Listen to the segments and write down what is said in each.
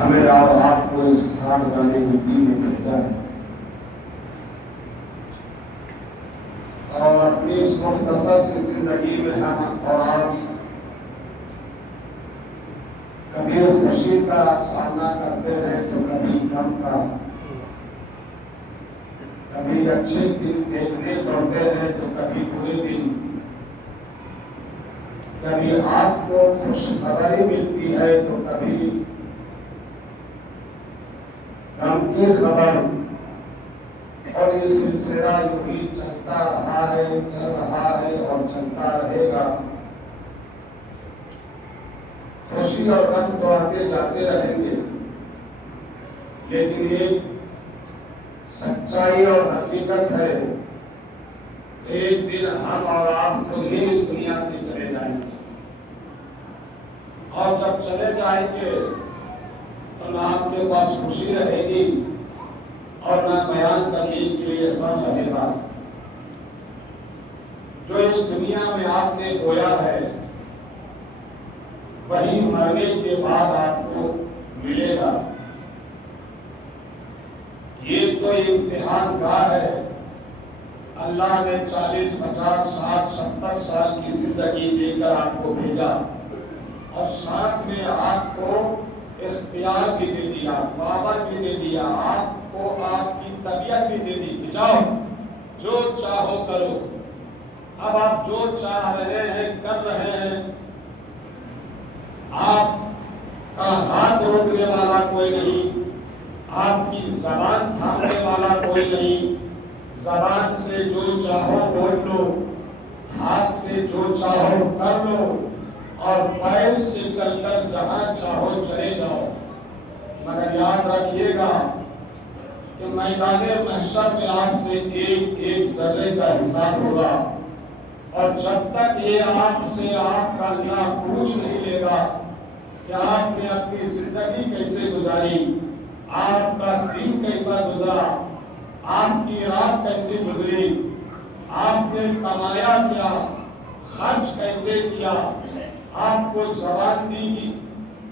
ہمیں اور آپ کو اس خاندانی نیتی میں بھیجا ہے اور اپنی اس مختصر سی زندگی میں ہم اور آپ کبھی خوشی کا سامنا کرتے ہیں تو کبھی غم کا، کبھی اچھے دن دیکھنے پڑتے ہیں تو کبھی برے دن، کبھی آپ کو خوشخبری ملتی ہے تو کبھی غم کی خبر، اور یہ سلسلہ یوں ہی چلتا رہا ہے، چل رہا ہے اور چلتا رہے گا۔ خوشی اور غم تو آتے جاتے رہیں گے، لیکن ایک سچائی اور حقیقت ہے، ایک دن ہم اور آپ خود ہی اس دنیا سے چلے جائیں گے، اور جب چلے جائیں گے تو نہ آپ کے پاس خوشی رہے گی اور نہ بیان کرنے کے لیے غم رہے گا۔ جو اس دنیا میں آپ نے گویا ہے وہی مرنے کے بعد آپ کو ملے گا۔ یہ تو امتحان گاہ ہے، اللہ نے 40 50 60 70 سال کی زندگی دے کر آپ کو بھیجا، اور ساتھ میں آپ کو اختیار بھی دے دیا، پاور بھی دے دیا، آپ کو آپ کی طبیعت بھی دے دی کہ جاؤ جو چاہو کرو۔ اب آپ جو چاہ رہے ہیں کر رہے ہیں، آپ کا ہاتھ روکنے والا کوئی نہیں، آپ کی زبان تھامنے والا کوئی نہیں۔ زبان سے جو چاہو بول لو، ہاتھ سے جو چاہو کر لو، اور پیر سے چل کر جہاں چاہو چلے جاؤ۔ مگر یاد رکھیے گا کہ میدان محشر میں آپ سے ایک ایک ذرے کا حساب ہوگا، اور جب تک یہ آپ سے آپ کا اللہ پوچھ نہیں لے گا کہ آپ نے اپنی زندگی کیسے گزاری، آپ کا دن کیسا گزرا، آپ کی رات کیسے گزری، آپ نے کمایا کیا، خرچ کیسے کیا، آپ کو زبان دی گئی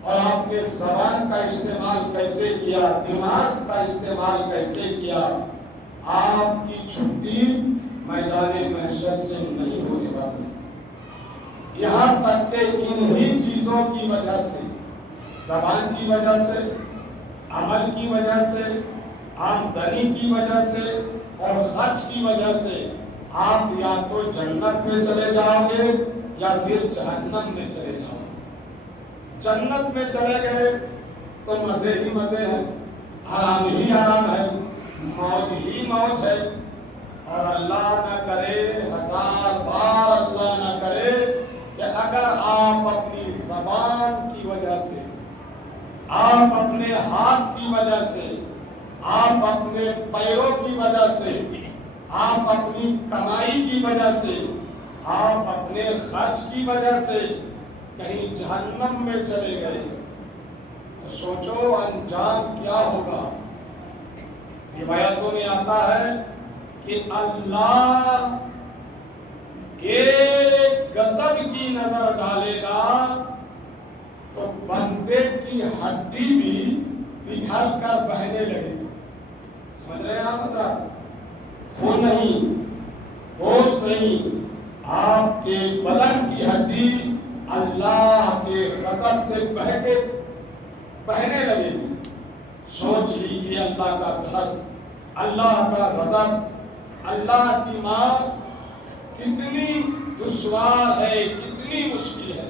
اور آپ نے زبان کا استعمال کیسے کیا، دماغ کا استعمال کیسے کیا، آپ کی چھٹی میدان محشر سے نہیں ہونے والی۔ یہاں تک کہ انہی چیزوں کی وجہ سے، زبان کی وجہ سے، عمل کی وجہ سے، آمدنی کی وجہ سے اور خرچ کی وجہ سے آپ یا تو جنت میں چلے جاؤ گے یا پھر جہنم میں چلے جاؤ گے۔ جنت میں چلے گئے تو مزے ہی مزے ہیں، آرام ہی آرام ہے، موج ہی موج ہے، اور اللہ نہ کرے، 1000 بار اللہ نہ کرے کہ اگر آپ اپنی زبان کی وجہ سے، آپ اپنے ہاتھ کی وجہ سے، آپ اپنے پیروں کی وجہ سے، آپ اپنی کمائی کی وجہ سے، آپ اپنے خرچ کی وجہ سے کہیں جہنم میں چلے گئے تو سوچو انجام کیا ہوگا۔ روایتوں میں آتا ہے کہ اللہ ایک غضب کی نظر ڈالے گا تو بندے کی ہڈی بھی پگھل کر بہنے لگے گی۔ سمجھ رہے ہیں آپ حضرات؟ خون نہیں، گوشت نہیں، آپ کے بدن کی ہڈی اللہ کے غضب سے بہنے لگے گی۔ سوچ لیجیے اللہ کا گھر، اللہ کا غضب، اللہ کی ماں کتنی دشوار ہے، کتنی مشکل ہے،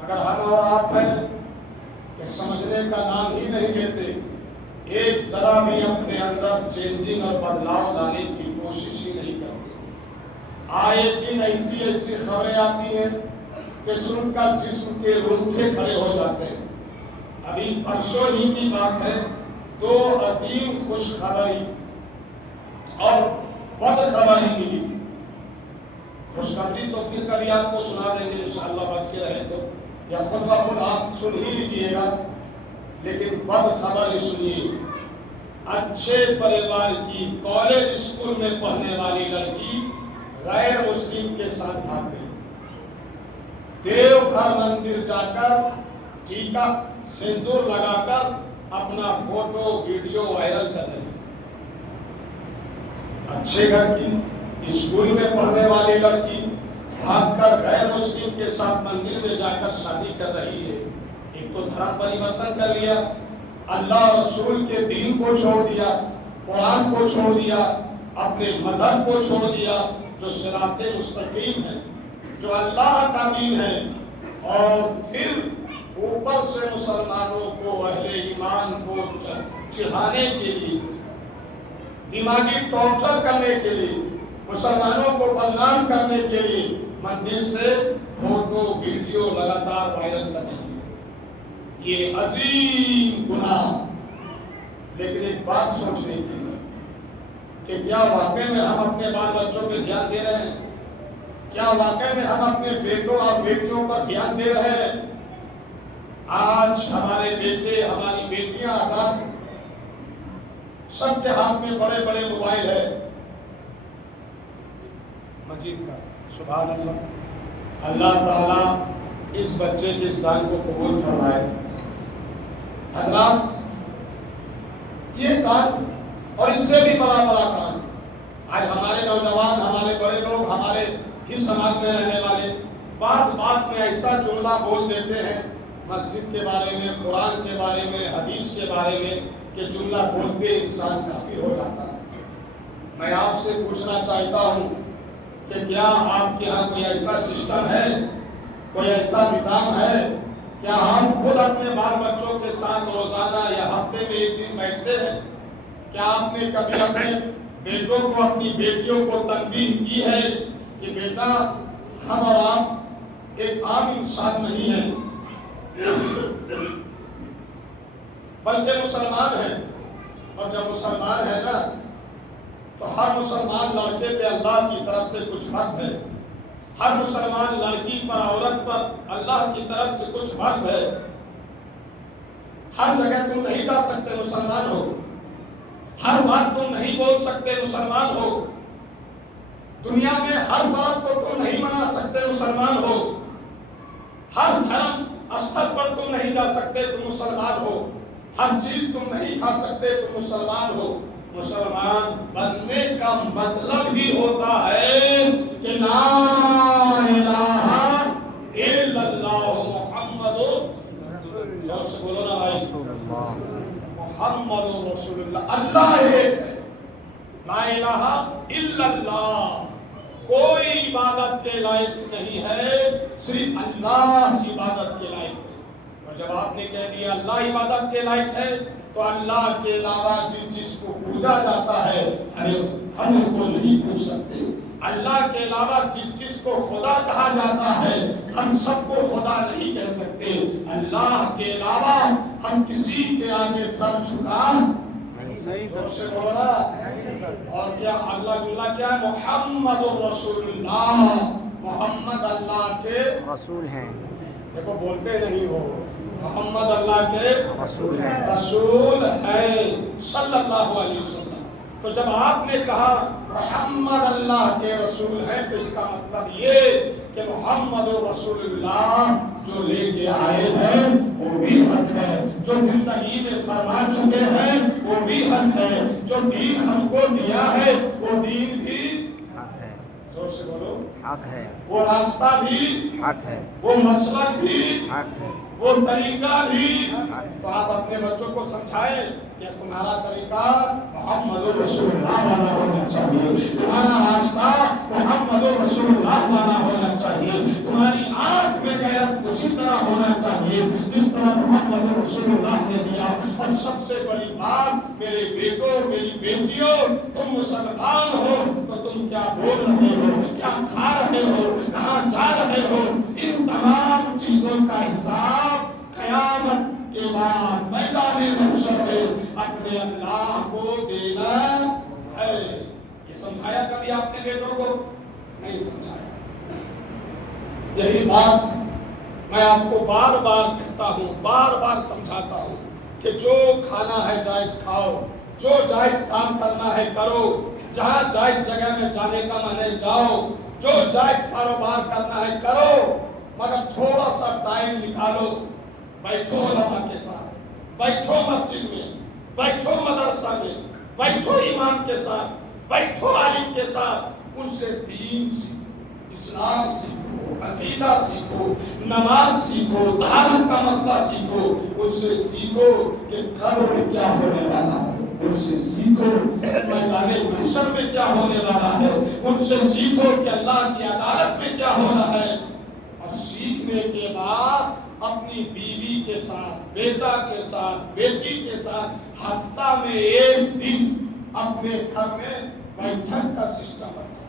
مگر ہم اور آپ ہیں کہ سمجھنے کا نام ہی نہیں لیتے، ایک ذرا بھی اپنے اندر چینجنگ اور بدلاؤ لانے کی کوشش ہی نہیں کرتے۔ آئے دن ایسی ایسی خبریں آتی ہیں کہ سن کر جسم کے رونگٹے کھڑے ہو جاتے ہیں۔ ابھی پرسوں ہی کی بات ہے، 2 عظیم خوشخبری اور بدخبری ملی۔ خوشخبری تو پھر کبھی آپ کو سنا دیں گے انشاءاللہ، بچ کے رہے تو، یا خود بخود آپ سن ہی لیجیے گا، لیکن بدخبری سنیے۔ اچھے پریوار کی، کالج اسکول میں پڑھنے والی لڑکی غیر مسلم کے ساتھ بھاگ گئی، دیو گھر مندر جا کر ٹیکا سندور لگا کر اپنا فوٹو ویڈیو وائرل کر رہے ہیں. اچھے گھر کی اسکول میں پڑھنے والی لڑکی بھاگ کر غیر مسلم کے ساتھ مندر میں جا کر شادی کر رہی ہے. ایک تو دھرم پریورتن کر لیا, اللہ رسول کے دین کو چھوڑ دیا, قرآن کو چھوڑ دیا, اپنے مذہب کو چھوڑ دیا جو صراط مستقیم ہے, جو اللہ کا دین ہے, اور پھر اوپر سے مسلمانوں کو, اہل ایمان کو چڑھانے کے لیے, دماغی ٹارچر کرنے کے لیے, مسلمانوں کو بدنام کرنے کے لیے مندر سے فوٹو ویڈیو لگاتار وائرل کرنے کی. یہ عظیم گناہ. لیکن ایک بات سوچنے کی کہ کیا واقعی میں ہم اپنے بال بچوں پہ دھیان دے رہے ہیں؟ کیا واقعی میں ہم اپنے بیٹوں اور بیٹیوں پر دھیان دے رہے ہیں؟ آج ہمارے بیٹے, ہماری بیٹیاں آزاد ہیں, سب کے ہاتھ میں بڑے بڑے موبائل ہے مجید کا. سبحان اللہ. اللہ تعالیٰ اس بچے کے اس دان کو قبول فرمائے. حضرات, یہ کام اور اس سے بھی بڑا کام آج ہمارے نوجوان, ہمارے بڑے لوگ, ہمارے ہی سماج میں رہنے والے بات میں ایسا جملہ بول دیتے ہیں مسجد کے بارے میں, قرآن کے بارے میں, حدیث کے بارے میں, کہ جملہ بولتے انسان کافر ہو جاتا ہے. میں آپ سے پوچھنا چاہتا ہوں کہ کیا آپ کے یہاں کوئی ایسا سسٹم ہے, کوئی ایسا نظام ہے, کیا ہم خود اپنے بال بچوں کے ساتھ روزانہ یا ہفتے میں ایک دن بیٹھتے ہیں؟ کیا آپ نے کبھی اپنے بیٹوں کو, اپنی بیٹیوں کو تنبیہ کی ہے کہ بیٹا ہم اور آپ ایک عام انسان نہیں ہیں بلکہ مسلمان ہیں, اور جب مسلمان ہے نا تو ہر مسلمان لڑکے پہ اللہ کی طرف سے کچھ فرض ہے, ہر مسلمان لڑکی پر, عورت پر اللہ کی طرف سے کچھ فرض ہے. ہر جگہ تم نہیں جا سکتے مسلمان ہو, ہر بات تم نہیں بول سکتے مسلمان ہو, دنیا میں ہر بات کو تم نہیں منا سکتے مسلمان ہو, ہر دھرم استھل پر تم نہیں جا سکتے تم مسلمان ہو, ہر چیز تم نہیں کھا سکتے تم مسلمان ہو. مسلمان بننے کا مطلب ہی ہوتا ہے کہ لا الہ الا اللہ محمد رسول اللہ, محمد رسول اللہ. اللہ ایک ہے, لا الہ الا اللہ, کوئی عبادت کے لائق نہیں ہے, صرف اللہ عبادت کے لائق ہے. اور جب آپ نے کہہ دیا اللہ عبادت کے لائق ہے تو اللہ کے علاوہ جس کو پوجا جاتا ہے ہم ان کو نہیں پوچھ سکتے. اللہ کے علاوہ جس کو خدا کہا جاتا ہے ہم سب کو خدا نہیں کہہ سکتے. اللہ کے علاوہ ہم کسی کے آگے سر جھکا نہیں سے بولا. اور کیا اللہ جل کیا ہے؟ محمد رسول اللہ, محمد اللہ کے رسول ہیں. دیکھو بولتے نہیں ہو, محمد اللہ کے رسول ہیں, رسول ہے صلی اللہ علیہ وسلم. تو جب آپ نے کہا محمد اللہ کے رسول ہیں تو اس کا مطلب یہ کہ محمد رسول اللہ جو لے کے آئے ہیں وہ بھی حق ہے, جو زندگی میں فرما چکے ہیں وہ بھی حق ہے, جو دین ہم کو دیا ہے وہ دین بھی حق ہے. زور سے بولو, حق ہے. وہ راستہ بھی حق ہے. وہ مسلک بھی حق ہے. وہ طریقہ بھی. تو آپ اپنے بچوں کو سمجھائیں کہ تمہارا طریقہ محمد رسول اللہ والا ہونا چاہیے, تمہارا راستہ محمد رسول اللہ والا ہونا چاہیے, تمہاری آنکھ میں غیرت اسی طرح ہونا چاہیے جس طرح محمد رسول اللہ نے دیا. اور سب سے بڑی بات میرے بیٹوں, میری بیٹیوں, تم مسلمان ہو تو تم کیا بول رہے ہو, کیا کھا رہے ہو, کہاں جا رہے ہو, ان تمام چیزوں کا حساب قیامت کے بعد میدان محشر میں اپنے اللہ کو دینا ہے. یہ سمجھایا کبھی آپ نے بیٹوں کو؟ نہیں سمجھایا. یہی بات میں آپ کو بار بار کہتا ہوں, بار بار سمجھاتا ہوں کہ جو کھانا ہے جائز کھاؤ, جو جائز کام کرنا ہے کرو, جہاں جائز جگہ میں جانے کا من ہے جاؤ, جو جائز کاروبار کرنا ہے کرو, مگر تھوڑا سا ٹائم نکالو बैठो उलमा के साथ, बैठो मस्जिद में, बैठो मदरसा में, बैठो इमाम के साथ, बैठो आलिम के साथ, उनसे दीन सीखो, इस्लाम सीखो, अकीदा सीखो, नमाज सीखो, धार्मिक का मसला सीखो, उनसे सीखो कि कब्र में क्या होने वाला है, उनसे सीखो मैदाने महशर में क्या होने वाला है, उनसे सीखो कि अल्लाह की अदालत में क्या होना है। और सीखने के बाद अपनी बीवी के साथ, बेटा के साथ, बेटी के साथ हफ्ता में एक दिन अपने घर में बैठक का सिस्टम रखो।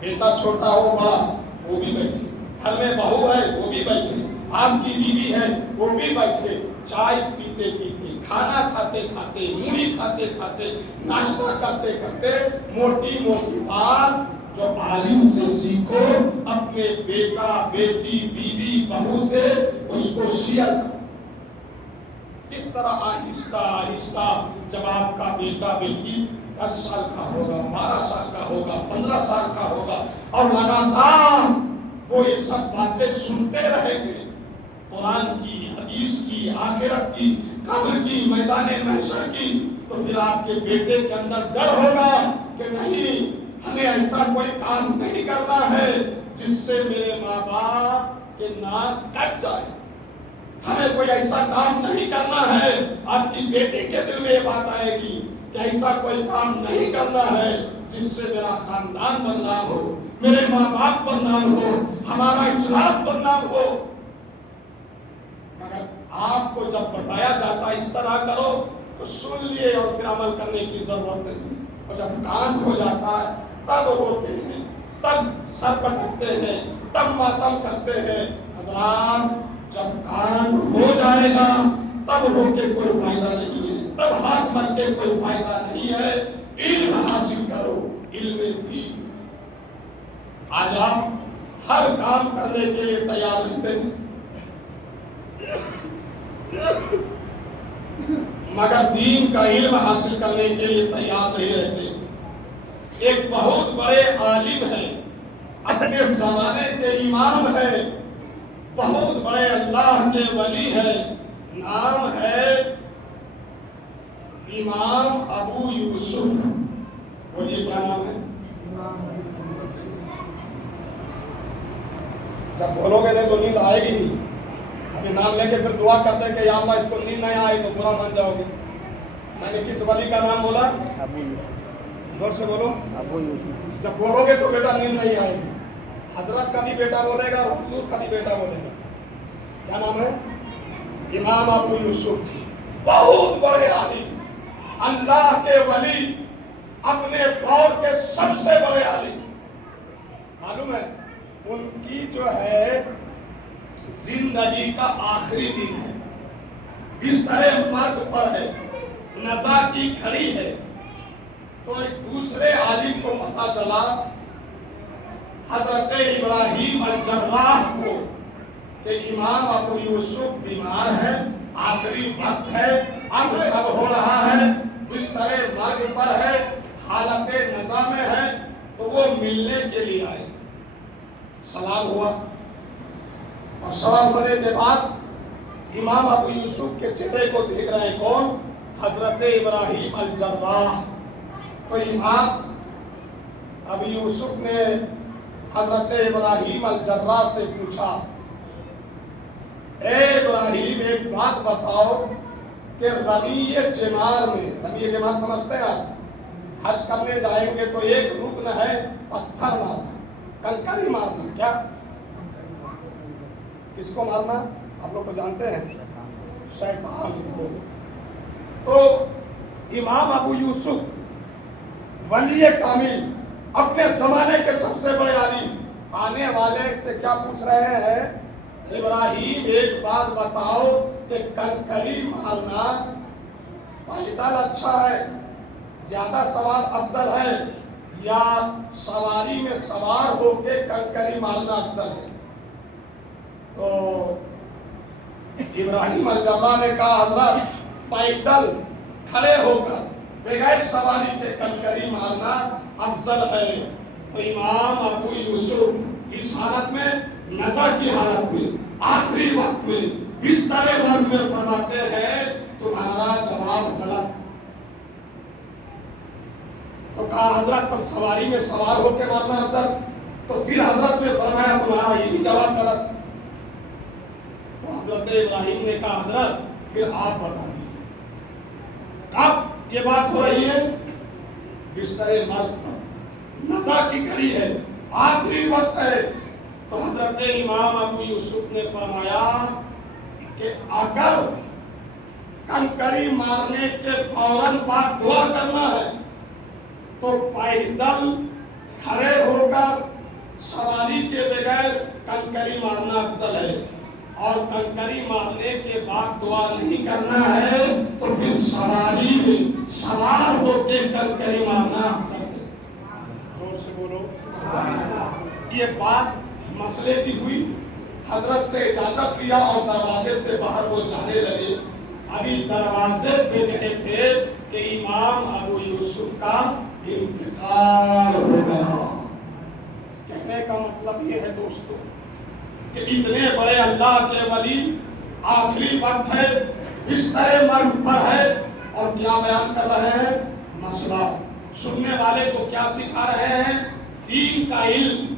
बेटा छोटा हो बड़ा वो भी बैठे, घर में बहू है वो भी बैठे, आपकी बीवी है वो भी बैठे, चाय पीते पीते, खाना खाते खाते, मूढ़ी खाते खाते, नाश्ता करते करते मोटी मोटी बात जो आलिम से सीखो, अपने बेटा बेटी बीवी बहू से उसको शेयर करो। इस तरह आहिस्ता आहिस्ता जब आपका बेटा बेटी 10 साल का होगा, 12 साल का होगा, 15 साल का होगा और लगातार वो ये सब बातें सुनते रहेंगे, कुरान की, हदीस की, आखिरत की, कब्र की, मैदाने महशर की, तो फिर आपके बेटे के अंदर डर होगा कि नहीं, हमें ऐसा कोई काम नहीं करना है जिससे मेरे माँ बाप के नाक कट जाए, हमें कोई ऐसा काम नहीं करना है। आपकी बेटी के दिल में ये बात आएगी कि ऐसा कोई काम नहीं करना है जिससे मेरा खानदान बदनाम हो, मेरे माँ बाप बदनाम हो, हमारा इस्लाम बदनाम हो। मगर आपको जब बताया जाता इस तरह करो तो सुन लिए और फिर अमल करने की जरूरत नहीं, और जब कान हो जाता है तब रोते हैं, तब सर पटकते हैं, तब मातम करते हैं। हज़रात जब कान हो जाएगा तब रो के कोई फायदा नहीं है, तब हाथ मल के कोई फायदा नहीं है। इल्म हासिल करो, इल्म दीन। आज आप हर काम करने के लिए तैयार रहते हैं, मगर दीन का इल्म हासिल करने के लिए तैयार नहीं रहते। एक बहुत बड़े आलिम है, अपने जमाने के इमाम है, बहुत बड़े अल्लाह के वली है, नाम है इमाम अबू यूसुफ। बोलिए क्या नाम है? जब बोलोगे नहीं तो नींद आएगी ही। अभी नाम लेके फिर दुआ करते हैं कि या अल्लाह इसको नींद नहीं आए तो बुरा मान जाओगे। मैंने किस वली का नाम बोला? अबू यूसुफ। जोर से बोलो। अबू यूसुफ। जब बोलोगे तो बेटा नींद नहीं आएगी। हजरत का भी बेटा बोलेगा और हुजूर का भी बेटा बोलेगा। क्या नाम है? इमाम अबू यूसुफ, बहुत बड़े आलिम, अल्लाह के वली, अपने दौर के सबसे बड़े आलिम। मालूम है उनकी जो है जिंदगी का आखिरी दिन है, बिस्तरे मर्ग पर है, नज़ा की खड़ी है। तो एक दूसरे आलिम को पता चला, हजरत इब्राहिम अल-जर्राह को, कि इमाम अबू यूसुफ बीमार है, आखिरी वक्त है, अब कब हो रहा है, बिस्तरे मर्ग पर है, हालत नज़ा में है, तो वो मिलने के लिए आए। सलाम हुआ और सलाम होने के बाद इमाम अबू यूसुफ के चेहरे को देख रहे हैं कौन? हजरत इब्राहिम अल-जर्राह। तो इमाम अबू यूसुफ ने हजरत इब्राहिम अल-जर्राह से पूछा, ए इब्राहिम एक बात बताओ कि रमीए जमार में, रमीए जमार समझते हैं आप? हज करने जाएंगे तो एक रुकन है पत्थर मारना, कंकरी मारना। क्या? किसको मारना? आप लोग तो जानते हैं, शैतान को। तो इमाम अबू यूसुफ वली कामिल, अपने जमाने के सबसे बड़े आलिम, आने वाले से क्या पूछ रहे हैं? इब्राहिम एक बात बताओ कि कंकरी मारना पैदल अच्छा है, ज्यादा सवार अफजल है, या सवारी में सवार होके कंकरी मारना अफजल है? तो इब्राहिम अल-जर्राह ने कहा, हजरत पैदल खड़े होकर बगैर सवारी के कंकरी मारना अफजल है। तो इमाम अबू यूसुफ इस हालत में, नजर की हालत में, आखिरी वक्त में बिस्तर मर्ग में फरमाते हैं तुम्हारा जवाब गलत। तो कहा हजरत तब सवारी में सवार होकर मारना अफजल, तो फिर हजरत ने फरमाया तुम्हारा ये भी जवाब गलत। तो हजरत इब्राहिम ने कहा हजरत फिर आप बता दीजिए कब ये बात हो रही है? बिस्तर मर्ग पर नज़ा की घड़ी है, आखिरी वक्त है। तो हजरत इमाम अबू यूसुफ ने फरमाया कि अगर कंकरी मारने के फौरन बाद दुआ करना है तो पैदल खड़े होकर सवारी के बगैर कंकरी मारना अफजल है, और कंकरी मारने के बाद दुआ नहीं करना है तो फिर सवारी में सवार होकर कंकरी मारना अफजल है। जोर से बोलो। ये बात मसले की हुई, हजरत से इजाजत लिया और दरवाजे से बाहर वो जाने लगे। अभी दरवाजे पे गए थे कि इमाम अबू यूसुफ का इंतकाल हो गया। कहने का मतलब ये है दोस्तों कि इतने बड़े अल्लाह के वली आखिरी वक्त है, बिस्तर मर्ग पर है, और क्या बयान कर रहे हैं? मसला। सुनने वाले को क्या सिखा रहे हैं? दीन का इल्म।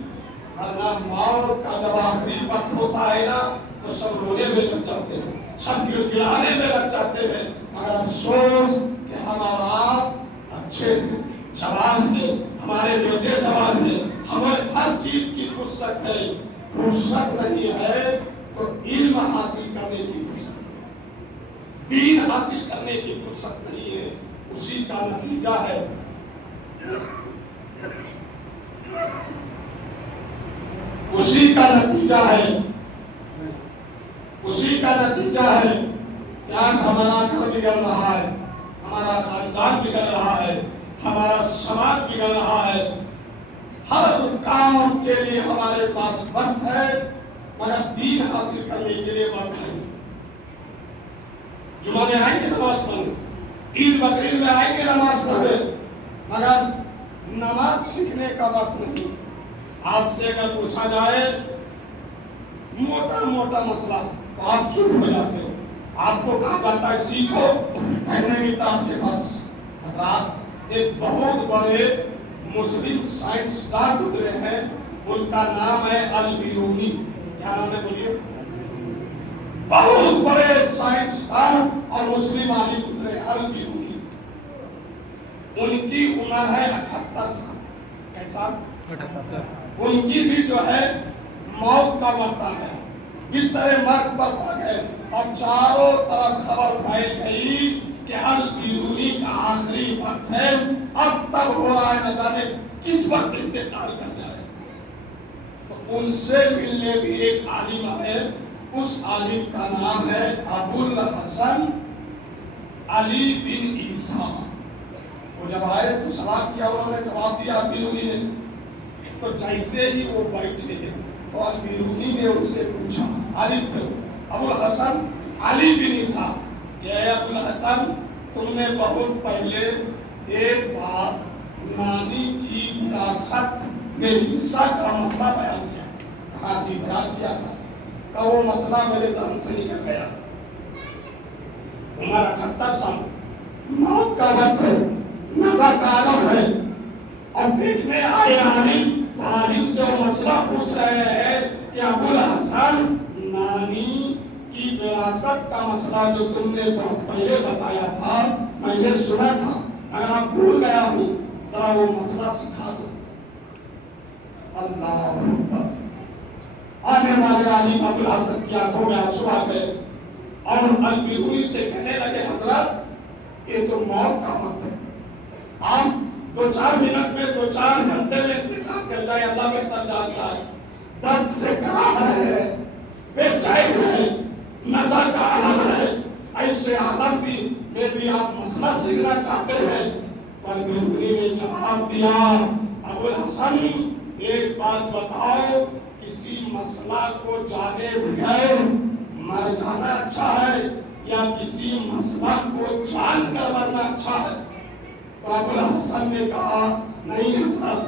वरना मौत का जब आखिरी वक्त होता है ना तो सब रोने में लग जाते हैं, सब गिड़गिड़ाने में लग जाते हैं। मगर अफसोस कि हम और आप अच्छे जवान है, हमारे बेटे जवान है, हमें हर चीज की फुर्सत है। फुर्सत नहीं है तो इल्म हासिल करने की फुर्सत है, दीन हासिल करने की फुर्सत नहीं है। उसी का नतीजा है उसी का नतीजा है कि आज हमारा घर बिगड़ रहा है, हमारा खानदान बिगड़ रहा है, हमारा समाज बिगड़ रहा है। हर काम के लिए हमारे पास वक्त है मगर दीन हासिल करने के लिए वक्त नहीं। जुमा में आएंगे नमाज पढ़ने, ईद बकरीद में आएंगे नमाज पढ़ने, मगर नमाज सीखने का वक्त नहीं। आपसे अगर पूछा जाए मोटा मोटा मसला तो आप चुप हो जाते हो। आपको कहा जाता है सीखो तो कहने मिलता आपके पास। हजरात एक बहुत बड़े मुस्लिम साइंसदान गुजरे हैं, उनका नाम है अल-बिरूनी। क्या नाम है बोलिए? बहुत बड़े साइंसदान और मुस्लिम आलिम गुजरे अल-बिरूनी। उनकी उम्र है 78 साल। कैसा? 78। उनकी भी जो है मौत का वक्त आ गया, बिस्तर मर्ग पर पड़ गए और चारों तरफ खबर फैल गई कि अल-बिरूनी का आखिरी वक्त है, अब तब हो रहा है, न जाने किस वक्त इंतकाल कर जाए। तो उनसे मिलने भी एक आलिम है, उस आलिम का नाम है अबुल हसन अली बिन ईसा। वो जब आए तो सवाल किया, उन्होंने जवाब दिया अल-बिरूनी ने। तो जैसे ही वो बैठे तो अल-बिरूनी ने उनसे पूछा, आलिम थे अबुल हसन अली बिन ईसा, अबुल हसन तुमने बहुत पहले एक बार नानी की विरासत में हिस्सा का मसला बयान किया। हाँ जी बयान किया था। का वो मसला मेरे ज़हन से निकल गया। उम्र 78 साल, मौत का वक्त है, नज़र का आलम है, और देखने आए आलिम तो आलिम से वो मसला पूछ रहे हैं कि अबुल हसन नानी की विरासत का मसला जो तुमने बहुत पहले बताया था, मैंने सुना था, अगर आप भूल गया हूँ जरा वो मसला सिखा दो। अल्लाह अकबर। आने वाले आलिम अबुल हसन की आंखों में आंसू आ गए और अल-बिरूनी से कहने लगे, हजरत ये तो मौत का वक्त है, आप 2-4 मिनट में 2-4 घंटे में इंतकाल कर जाए, अल्लाह बेहतर जानता है। दर्द से करा रहे हैं, बेचैन है, नजर का आलम है, ऐसे आलम में भी आप मसला सीखना चाहते हैं। तो अल-बिरूनी ने जवाब दिया, अबुल हसन एक बात बताओ, किसी मसला को जाने बगैर मर जाना अच्छा है या किसी मसला को जान कर मरना अच्छा है? तो अबुल हसन ने कहा, नहीं हजरत,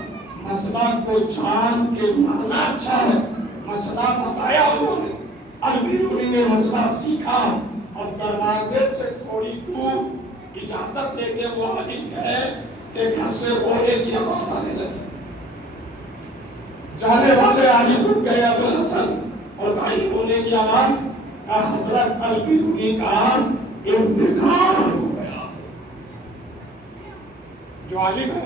मसला को जान के मरना अच्छा है। मसला बताया उन्होंने, अलबिरूनी ने मसला सीखा और दरवाजे से थोड़ी दूर इजाजत लेके वो आलिम गए कि घर से रोने की आवाज आने लगी। जाने वाले आलिम रुक गए अबुल हसन और भाई रोने की आवाज का हजरत अलबिरूनी का इंतकाल हो गया। जो आलिम है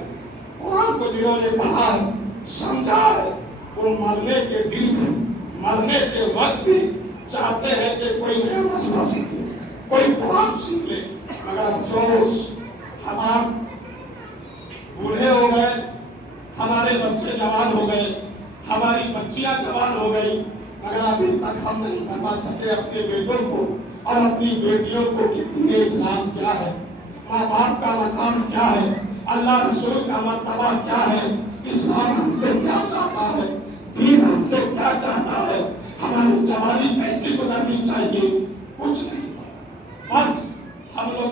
कुरान को जिन्होंने पढ़ा समझा है, वो मरने के दिन में मरने के वक्त भी चाहते हैं कि कोई नया मसला सीख ले, कोई कुरान सीख ले, मगर अफसोस हम आप बूढ़े हो गए, हमारे बच्चे जवान हो गए, हमारी बच्चियां जवान हो गई, मगर अभी तक हम नहीं बता सके अपने बेटों को और अपनी बेटियों को कि दीन इस्लाम क्या है, माँ बाप का मकाम क्या है, अल्लाह रसूल का मर्तबा क्या है, इस्लाम हमसे क्या चाहता है, दीन हमसे क्या चाहता है, हमारी जवानी कैसी गुजरनी चाहिए, कुछ नहीं पता। बस हम लोग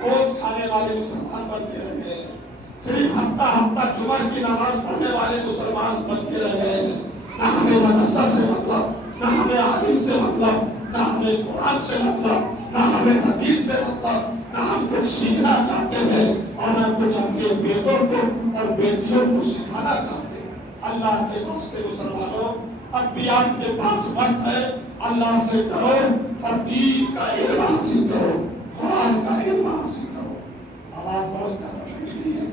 रोज खाने वाले मुसलमान बनते रह गए, सिर्फ हफ्ता हफ्ता जुमा की नमाज पढ़ने वाले मुसलमान बनते रह गए। ना हमें मदरसा से मतलब, ना हमें आलिम से मतलब, ना हमें कुरान से मतलब, ना हमें हदीस से मतलब, ना हम कुछ सीखना चाहते हैं और ना कुछ अपने बेटों को और बेटियों को सिखाना चाहते हैं। अल्लाह के वास्ते मुसलमानों, अब भी आपके पास वक्त है, अल्लाह से डरो और दीन का इल्म हासिल करो, कुरान का इल्म हासिल करो। आवाज बहुत ज्यादा बढ़ गई है।